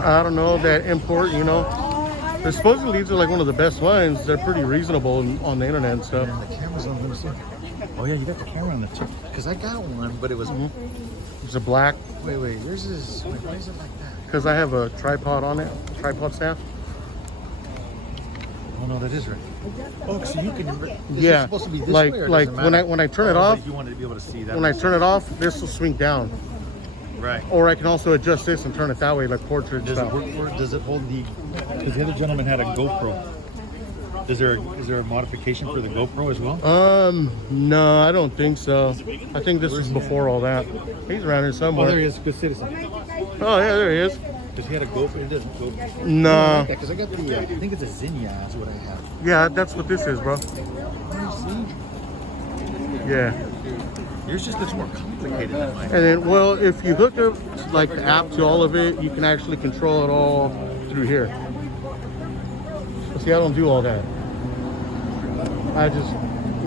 I don't know that import, you know. They're supposedly these are like one of the best ones. They're pretty reasonable on the internet and stuff. And the camera's on them. Oh yeah, you got the camera on the tip. Because I got one, but it was. It's a black. Wait, yours is. Why is it like that? Because I have a tripod on it, tripod staff. Oh no, that is right. Oh, so you can. Yeah, supposed to be this like way, or like does it when I turn it off. You wanted to be able to see that. When I turn it off, this will swing down. Right. Or I can also adjust this and turn it that way, like portrait Does stuff. it work? Or does it hold the? Because the other gentleman had a GoPro. Is there a modification for the GoPro as well? No, I don't think so. I think this was before all that. He's around here somewhere. Oh, there he is. Good citizen. Oh yeah, there he is. Does he had a GoPro? It doesn't go. No. Because I got the. I think it's a Zinnia. Is what I have. Yeah, that's what this is, bro. Yeah. Yours just looks more complicated than mine. And then, well, if you hook up like the app to all of it, you can actually control it all through here. See, I don't do all that. I just,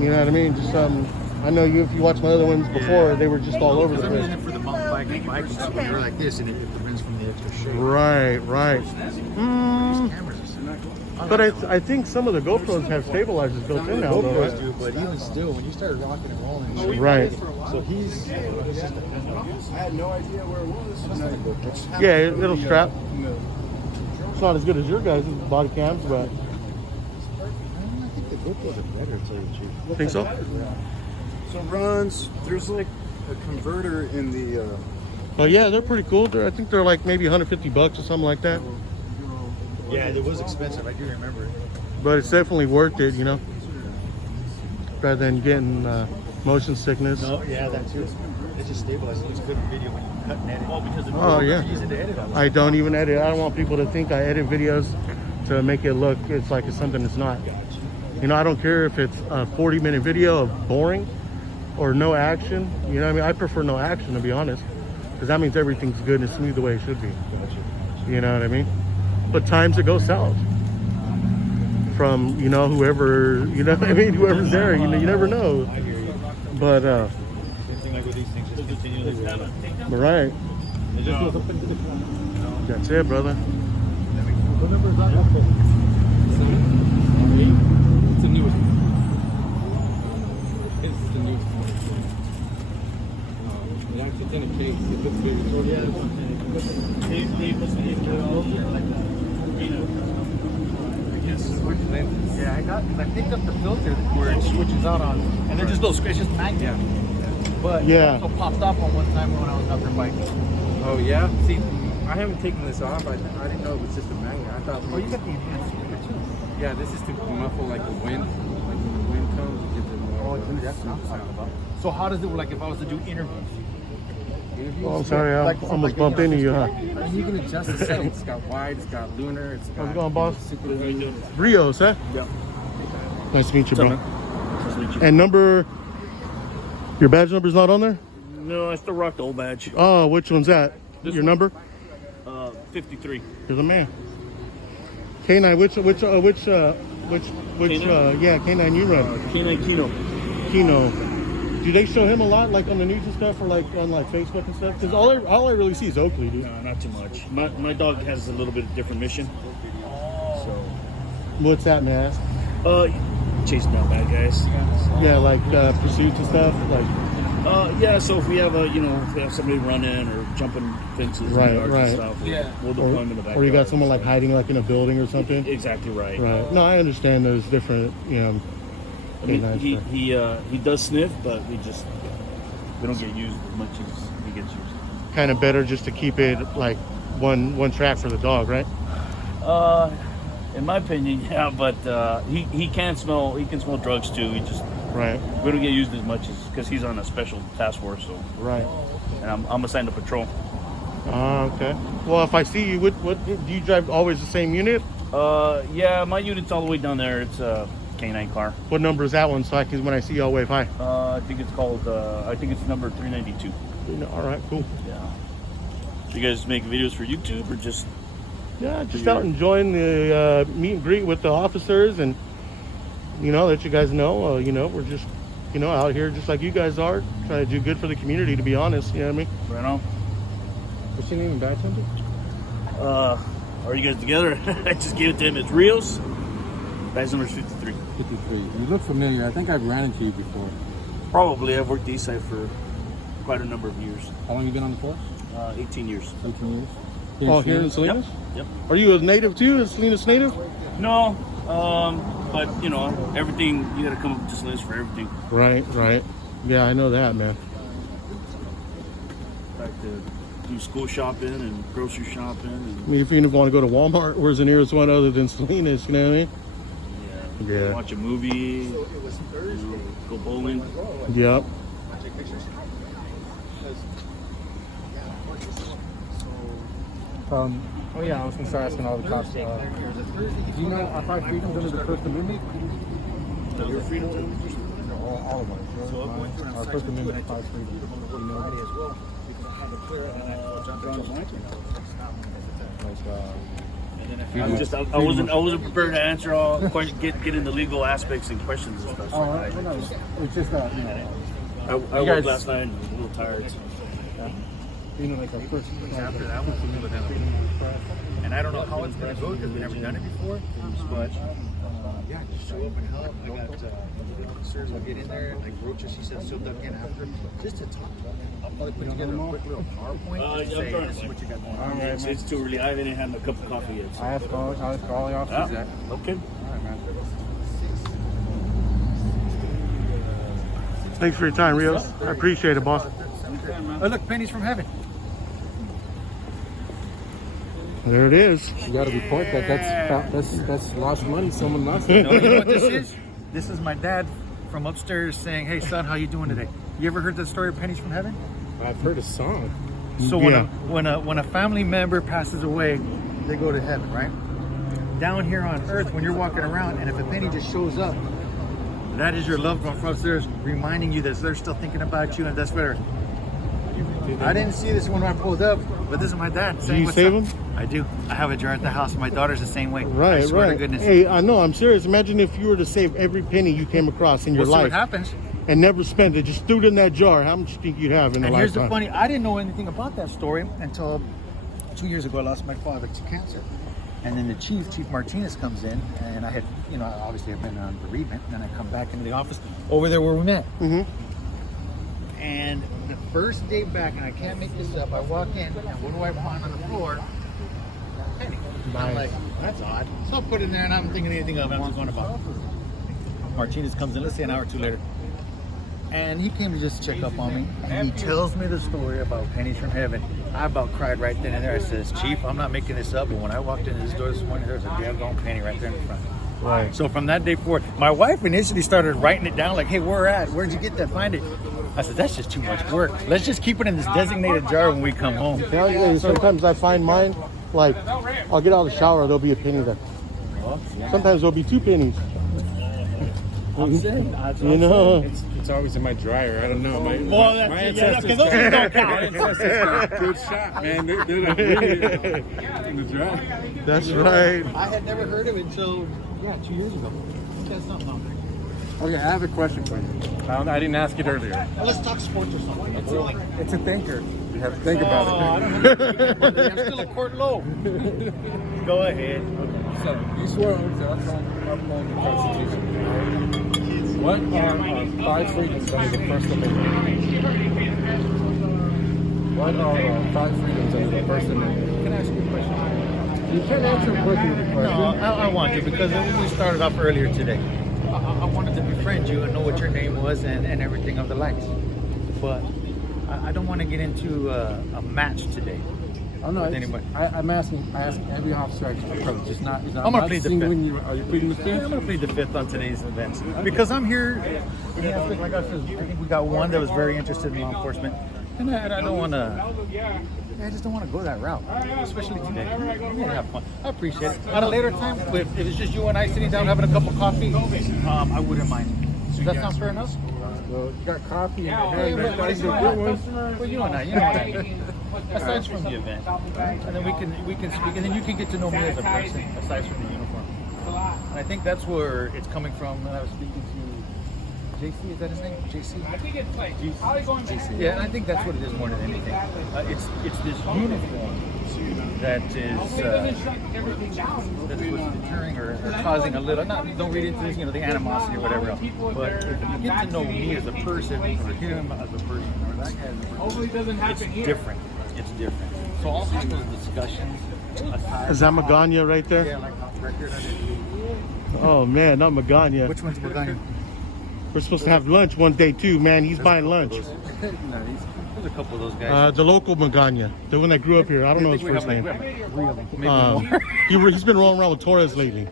you know what I mean? Just I know you. If you watch my other ones before, they were just all over the I'm place. using it for the mountain biking, so when you're like this, and it depends from the extra shape. Right. These cameras are so But I think some of the GoPros have stabilizers built in now, though, right? do, but even still, when you start rocking and rolling, Right. So he's just a I had no idea where it was. Yeah, it'll strap. It's not as good as your guys' body cams, but I think the GoPros are better, to tell you the truth. think so. So runs, there's like a converter in the But yeah, they're pretty cool. I think they're like maybe $150 or something like that. Yeah, it was expensive. I do remember it. But it's definitely worth it, you know, rather than getting motion sickness. No, yeah, that too. It just stabilizes. It looks good in video when you cut and edit. Oh, because Oh yeah. easy to edit on. I don't even edit. I don't want people to think I edit videos to make it look it's like it's something it's not. You know, I don't care if it's a 40-minute video of boring or no action. You know what I mean? I prefer no action, to be honest, because that means everything's good and smooth the way it should be. You know what I mean? But times it goes south from, you know, whoever, you know what I mean? Whoever's there, you know, you never know. I hear you. But, Same thing like with these things, just continually rolling. right. It just goes up into the corner. That's it, brother. What number is that? It's the newest. It's the newest. Yeah, it's in a case. It looks bigger. So yeah, Yeah, I picked up the filter where it switches out on, and they're just little scratches, just magnet. But Yeah. it also popped off on one time when I was out there biking. Oh yeah. See, I haven't taken this off. I didn't know it was just a magnet. I thought. Oh, you got the enhanced speaker too. Yeah, this is to muffle like the wind. Like when the wind comes, it gives it more. dude, that's what I'm talking about. So how does it work? Like if I was to do interviews? Oh, I'm sorry, I almost bumped into you, huh? And you can adjust the settings. It's got wide. It's got lunar. It's got. How's it going, boss? Super. Rios, huh? Yep. Nice to meet you, bro. Nice to meet you. And your badge number's not on there? No, I still rock the old badge. Oh, which one's that? Your number? 53. Here's a man. K-9, yeah, K-9 you run. K-9 Keno. Keno. Do they show him a lot, like on the news and stuff, or like on like Facebook and stuff? Because all I really see is Oakley, dude. No, not too much. My dog has a little bit of different mission. So, What's that, man? chasing down bad guys. Yeah, like pursuits and stuff. Like, Yeah. So if we have if we have somebody running or jumping fences, Right, and yards right. and stuff, we'll deploy them in the back. or you got someone like hiding like in a building or something. Exactly right. Right. No, I understand those different, you know. I mean, K-9 stuff. he does sniff, but we don't get used as much as he gets used. Kind of better just to keep it like one track for the dog, right? In my opinion, yeah, but he can smell drugs too. We don't get used as much as because he's on a special task force. So Right. and I'm assigned to patrol. Okay. Well, if I see you, what do you drive? Always the same unit? Yeah, my unit's all the way down there. It's a K-9 car. What number is that one? So I can, when I see you, I'll wave hi. I think it's called. I think it's number 392. All right, cool. Yeah. So you guys make videos for YouTube or just? Yeah, just out enjoying the meet and greet with the officers, and let you guys know. We're just you know, out here just like you guys are, trying to do good for the community, to be honest. You know what I mean? Right on. What's your name and badge number? Are you guys together? I just gave it to him. It's Rios. Badge number is 53. 53. You look familiar. I think I've ran into you before. Probably. I've worked the east side for quite a number of years. How long have you been on the force? 18 years. 18 years. Oh, here in Salinas? Yep. Are you a native too? A Salinas native? No, but you know, everything, you gotta come up to Salinas for everything. Right, right. Yeah, I know that, man. Like to do school shopping and grocery shopping. I And, mean, if you want to go to Walmart, where's the nearest one other than Salinas? You know what I mean? Yeah. Watch a movie, you know, go bowling. Yep. Oh yeah, I was gonna start asking all the cops. Do you know our 5 freedoms under the First Amendment? Your freedom. All of us. Our First Amendment 5 freedoms. You know? I wasn't prepared to answer all questions, get into legal aspects and questions and stuff. Oh, well, no, it's just that, you know. I worked last night and was a little tired. So. You know, like our first. After that one, we'll do it then. And I don't know how it's going to go because we've never done it before. But yeah, just show up and help. I got the officers. I'll get in there. Like Rocha, she said she'll duck in after just to talk to them. I'll probably put together a quick little PowerPoint just to say this is what you got going on. It's too early. I haven't even had a cup of coffee yet. So. I ask all the officers that. Okay. All right, man. Thanks for your time, Rios. I appreciate it, boss. Oh, look, pennies from heaven. There it is. You got to report that. That's lost money. Someone lost it. No, you know what this is? This is my dad from upstairs saying, "Hey, son, how you doing today?" You ever heard the story of pennies from heaven? I've heard a song. So Yeah. when a family member passes away, they go to heaven, right? Down here on earth, when you're walking around, and if a penny just shows up, that is your loved one from upstairs reminding you that they're still thinking about you, and that's better. I didn't see this when I pulled up, but this is my dad saying, you "What's save up?" him? I do. I have a jar at the house. My daughter's the same way. Right, I swear right. to goodness. Hey, I know, I'm serious. Imagine if you were to save every penny you came across in your We'll see life what happens. and never spent it, just threw it in that jar. How much do you think you'd have in a And here's lifetime? the funny, I didn't know anything about that story until 2 years ago. I lost my father to cancer. And then the Chief Martinez comes in, and I had, you know, obviously I've been on bereavement, and then I come back into the office over there where we met. Mhm. And the first day back, and I can't make this up, I walk in, and what do I find on the floor? A penny. I'm like, that's odd. So I put it in there, and I'm thinking anything of it. I'm just going about. Martinez comes in, let's say an hour or two later. And he came to just check up on me, and he tells me the story about pennies from heaven. I about cried right then and there. I says, "Chief, I'm not making this up, but when I walked into this door this morning, there was a damn gone penny right there in the front." Right. So from that day forward, my wife initially started writing it down like, "Hey, where at? Where'd you get that? Find it." I said, "That's just too much work. Let's just keep it in this designated jar when we come home." Yeah, sometimes I find mine, like, I'll get out of the shower, there'll be a penny there. Sometimes there'll be 2 pennies. You know? It's always in my dryer. I don't know. My ancestors don't count. Good shot, man. They're like really in the dryer. That's right. I had never heard of it until 2 years ago. That's not long. Okay, I have a question for you. I didn't ask it earlier. Well, let's talk sports or something. It's a thinker. You have to think about it. I'm still a court low. Go ahead. So, you swear to uphold the Constitution. What are our 5 freedoms under the First Amendment? What are our 5 freedoms under the First Amendment? Can I ask you a question? You can't answer a question with a question. No, I want to, because when we started off earlier today, I wanted to befriend you and know what your name was and everything of the likes. But I don't want to get into a match today. Oh no, with anybody. I'm asking every officer I approach. It's not. I'm gonna plead the singling you. Are you pleading the I'm fifth? going to plead the fifth on today's events because I'm here. Like I said, I think we got one that was very interested in law enforcement, and I don't want to. I just don't want to go that route, especially today. We're going to have fun. I appreciate it. At a later time, if it's just you and I sitting down having a cup of coffee, I wouldn't mind. Does that sound fair enough? Well, you got coffee in your Yeah, hand. but That's a good one. Well, you and I. Aside from the event, and then we can speak, and then you can get to know me as a person, aside from the uniform. And I think that's where it's coming from. When I was speaking to JC, is that his name? JC? I think it's like probably going back. Yeah, and I think that's what it is more than anything. It's this uniform that is that's what's deterring or causing a little. Don't read into this, the animosity or whatever else. But if you get to know me as a person, or him as a person, or that guy as a person, Hopefully it doesn't happen it's here. different. It's different. So I'll have those discussions. Aside Is that Magana right there? Yeah, like off record. Oh man, not Magana. Which one's Magana? We're supposed to have lunch one day too, man. He's buying lunch. No, there's a couple of those guys. The local Magana, the one that grew up here. I don't know his first name. He's been rolling around with Torres lately.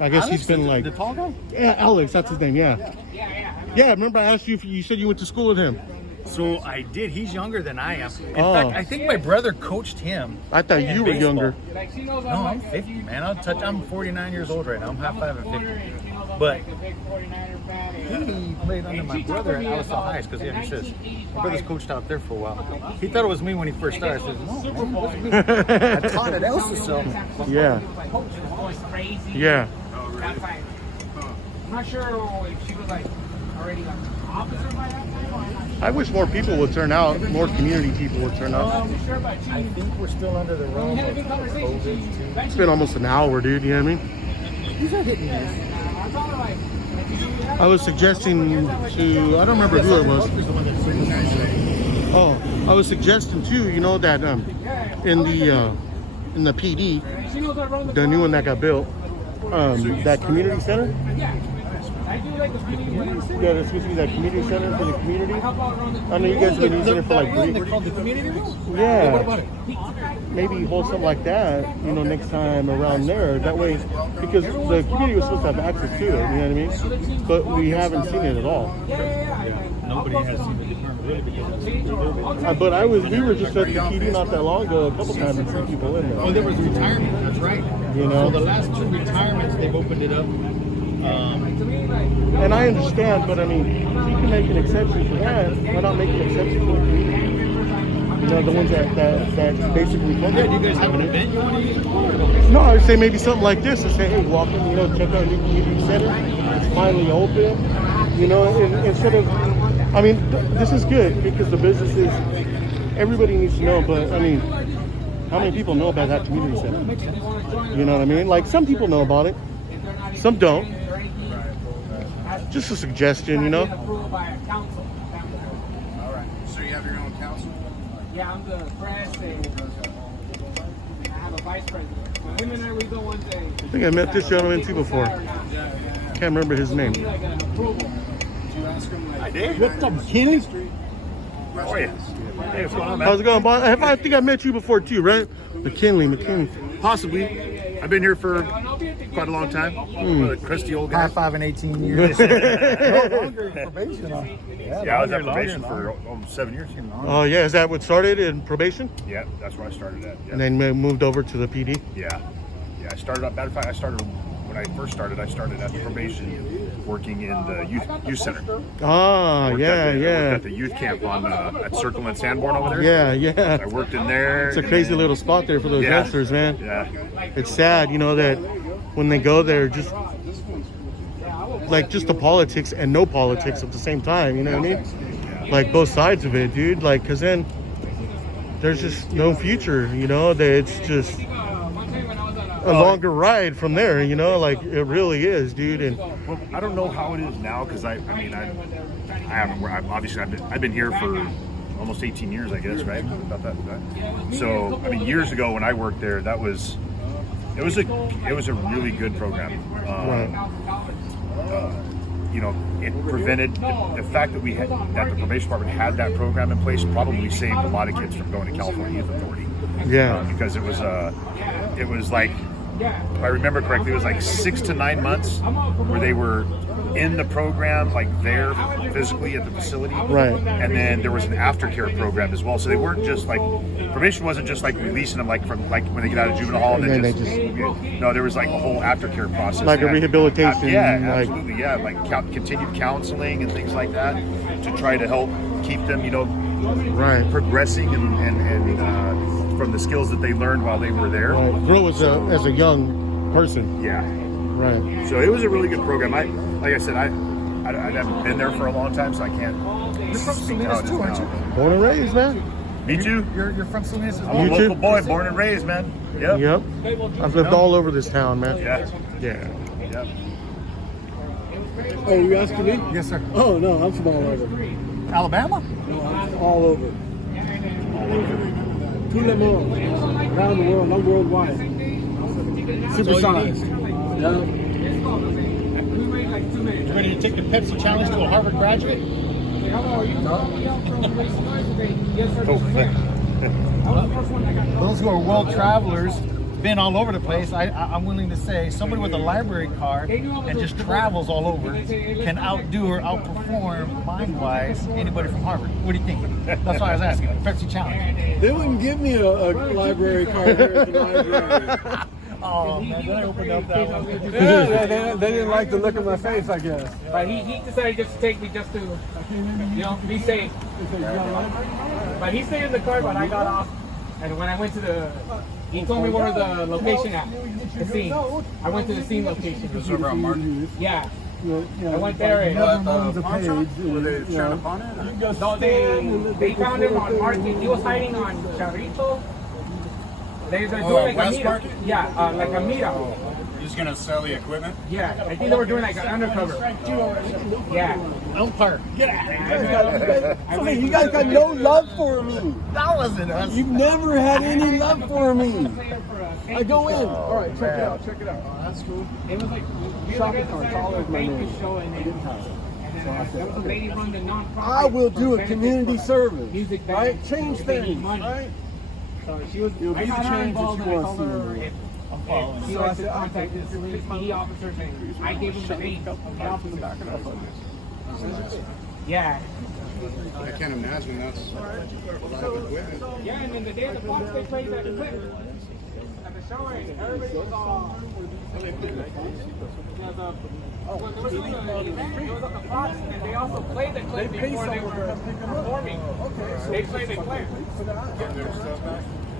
I guess he's been like the tall guy. Yeah, Alex, that's his name. Yeah. Yeah. Remember I asked you if you said you went to school with him. So I did. He's younger than I am. In Oh. fact, I think my brother coached him. I thought in you were baseball. younger. Like she knows No, I'm 50, man. I'm 49 years old right now. I'm half 5 and 50. But he played under my brother at Alice High because he says my brother's coached out there for a while. He thought it was me when he first started. I said, no, man, it wasn't me. I taught at Elsa, so. Yeah. Yeah. That's like, I'm not sure if she was like already like officer by that time or not. I wish more people would turn out. More community people would turn out. I'm sure, but she, I think we're still under the we realm had a of good conversation. COVID. It's been almost an hour, dude. You know what I mean? These are hitting this. I told her like, I was suggesting to, I don't remember who it was. Oh, I was suggesting too, that in the PD, she knows I run the the new one that got built, that community center. I do like the community. Yeah, there's supposed to be that community center for the community. Help out around the I know you guys have been using it for like They called the community room? yeah. What about it? Maybe hold something like that, next time around there. That way, because the community was supposed to have access to it, you know what I mean? But we haven't seen it at all. Nobody has seen the department really because But we were just at the PD not that long ago, a couple times and seen people in there. Oh, there was retirement. That's right. So the last 2 retirements, they've opened it up. And I understand, but I mean, you can make an exception for that. Why not make an exception for the community? The ones that basically. Yeah, do you guys have an event you want to use it for? No, I would say maybe something like this. To say, hey, walk in, check out our new community center. It's finally open. Instead of, I mean, this is good because the businesses, everybody needs to know. But I mean, how many people know about that community center? You know what I mean? Like some people know about it, some don't. Just a suggestion, All right. So you have your own council? Yeah, I'm the press and I have a vice president. So him and I, we go one day. I think I met this gentleman too before. Can't remember his name. Like an approval. Did you ask him like I did. What's up, Kenny? How are you? Hey, what's going on, How's it going, boss? I think I met you before too, right? McKinley. Possibly. I've been here for quite a long time. I'm a crusty old guy. High 5 and 18 years. Probation. Yeah, I was at probation for almost 7 years. Oh yeah, is that what started in probation? Yeah, that's where I started at. Yeah. And then moved over to the PD? Yeah. I started up. Matter of fact, when I first started, I started at the probation, working in the youth center. Ah, Worked yeah, at the, yeah. At the youth camp on at Circle and Sanborn over there. Yeah, yeah. I worked in there. It's a crazy little spot there for those Yeah. youngsters, man. Yeah. It's sad, that when they go there, just the politics and no politics at the same time, you know what I mean? Like both sides of it, dude. Like, cause then there's just no future, that it's just a longer ride from there, like it really is, dude. And Well, I don't know how it is now because I haven't. Obviously, I've been here for almost 18 years, I guess, right? About that. So, I mean, years ago when I worked there, it was a really good program. It prevented the fact that that the probation department had that program in place probably saved a lot of kids from going to California Youth Authority. yeah, Because it was like, if I remember correctly, it was like 6 to 9 months where they were in the program, like there physically at the facility. Right. And then there was an aftercare program as well. So they weren't just like, probation wasn't just like releasing them like when they get out of juvenile hall. And then they just no, there was like a whole aftercare process. like a They had- rehabilitation, Yeah, like absolutely. Yeah, like continued counseling and things like that to try to help keep them, right. progressing and from the skills that they learned while they were there. Right. Grow as a young person, Yeah. right? So it was a really good program. Like I said, I I haven't been there for a long time, so I can't. You're from speak to how Salinas it is too, aren't now. you? Born and raised, man. Me too. You're from Salinas as I'm well? a You local too? boy, born and raised, man. Yep. Yep. I've lived all over this town, man. Yeah. Yeah. Yep. Oh, you asking me? Yes, sir. Oh, no, I'm from all over. Alabama? No, I'm from all over. Tout le monde. Around the world, I'm worldwide. Supersized. Yeah. You ready to take the Pepsi challenge to a Harvard graduate? Those who are world travelers, been all over the place, I'm willing to say somebody with a library card and just travels all over can outdo or outperform mind-wise anybody from Harvard. What do you think? That's why I was asking. Pepsi challenge. They wouldn't give me a library card here at the library. Oh man, did I open up that one? Yeah, they didn't like the look of my face, I guess. But he decided just to take me just to, be safe. But he stayed in the car, but I got off. And when I went to he told me where the location at, the scene. I went to the scene location. This is over on Martin. Yeah. I went there and the page. Were they trying to pawn it? no, they found him on market. He was hiding on Charrito. They're doing like West a meetup. Market? Yeah, like a meetup. You're just gonna sell the equipment? Yeah, I think they were doing like an undercover. Yeah. Umpire. Get out of here. You guys got no love for me. That wasn't us. You've never had any love for me. I go in. All right, check it out. Check it out. That's cool. It was like Shopping cart, all over my name. show and then there was a lady run the non-profit. I will do a community service. Music band. Right? Change things. Money. Right? So she was. You'll I be the got her change that involved you and I want told to her see. if she likes to contact the PE officers and I gave him the name of the officers. Yeah. I can't imagine that's a lot of equipment. Yeah, and then the day of the Fox, they played that clip at the show, and everybody was all. There was a Fox, and they also played the clip before they were performing. They played the clip.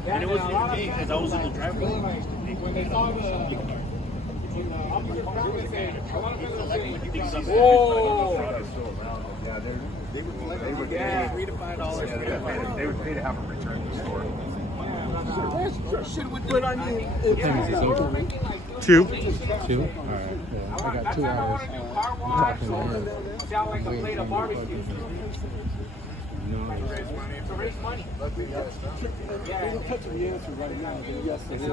And it wasn't even me because I was in the driveway. When they saw the officer come, they said, "I want to feel the city." Whoa! They would pay $3 to $5. They would pay to have them return to the store. But I mean, Two. That time I want to do car wash or sell like a plate of barbecue. To raise money. Yeah. touch the answer right now. Yes, it is.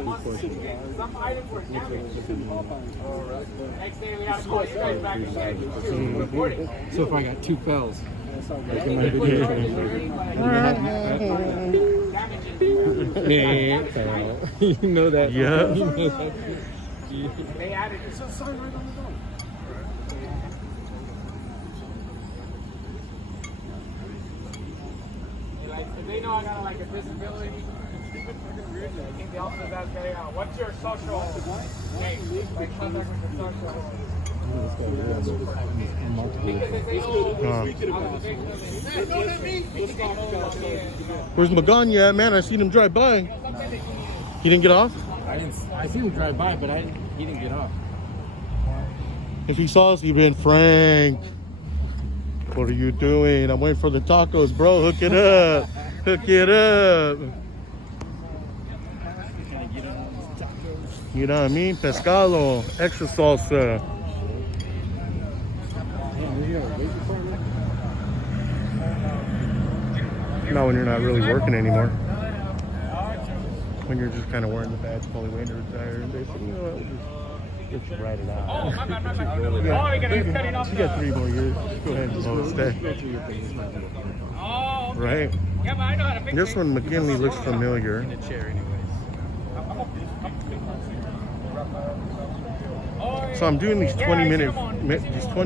Some items were damaged. Next day we had to call you guys back and say, recording. So if I got 2 fells, you know that. Yeah. They added it. Like, they know I got like a disability. I think the officers ask me, what's your social name? Like contact with your social. Because they say, oh, I was a victim. Where's Magana at, man? I seen him drive by. He didn't get off? I seen him drive by, but he didn't get off. If he saw us, he'd been, Frank, what are you doing? I'm waiting for the tacos, bro. Hook it up. Hook it up. You know what I mean? Pescado, extra salsa. Not when you're not really working anymore. When you're just kind of wearing the badge, probably waiting to retire. And they said, you know what, we'll just write it out. Oh, my bad. Oh, you're going to cut it off. You got 3 more years. Go ahead and stay. Oh, okay. Right? Yeah, but I know how to fix This it. one, McKinley, looks familiar. So I'm doing these 20-minute, these 20